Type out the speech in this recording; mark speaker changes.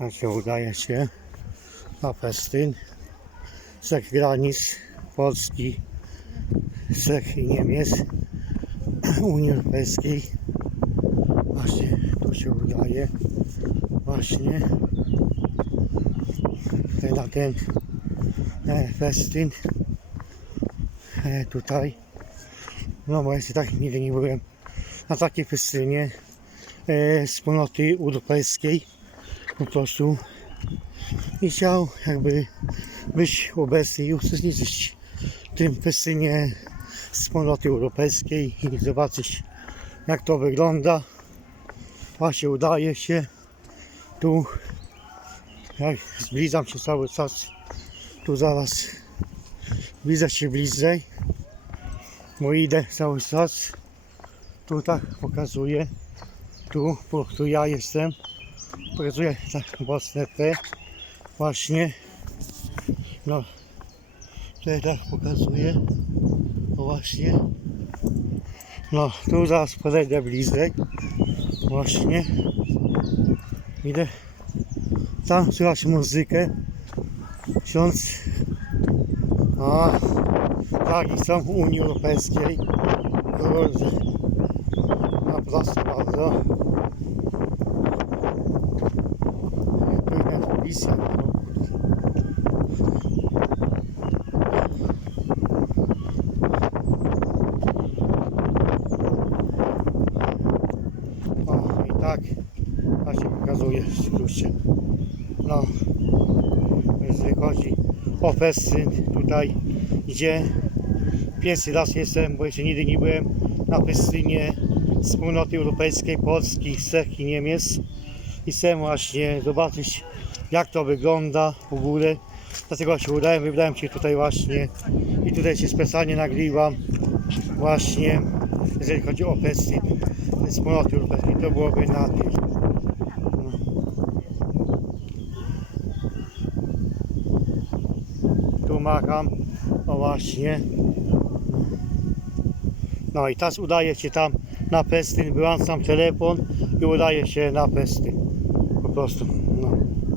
Speaker 1: Znaczy udaje się na festyn z granic Polski, z Niemiec, Unii Europejskiej. Właśnie tu się udaje. Właśnie na ten festyn. E, tutaj. No bo jeszcze tak nigdy nie byłem na takiej festynie wspólnoty europejskiej po prostu i chciał jakby być obecny i uczestniczyć w tym festynie wspólnoty europejskiej i zobaczyć jak to wygląda. Właśnie udaje się tu. Jak zbliżam się cały czas tu zaraz widzę się bliżej bo idę cały czas. Tu tak pokazuję. Tu, po tu ja jestem pokazuję tak mocne te. Właśnie. No. Tutaj tak pokazuję. O właśnie. No tu zaraz podejdę bliżej właśnie. Idę. Tam słychać muzykę. Ksiądz. A. Tak i są w Unii Europejskiej. No proszę bardzo Misja. O, i tak, tak się pokazuje skrócie. No, więc wychodzi o festyn tutaj, gdzie pierwszy raz jestem, bo jeszcze nigdy nie byłem na festynie Wspólnoty Europejskiej Polski, Czech i Niemiec i chcę właśnie zobaczyć jak to wygląda w ogóle. Dlatego się udałem, wybrałem się tutaj właśnie i tutaj się specjalnie nagrywam właśnie jeżeli chodzi o festyn wspólnoty europejskiej. To byłoby na tym. No. Tu macham, o właśnie. No i teraz udaje się tam na festyn, wyłączam telefon i udaje się na festyn. Просто. Ну.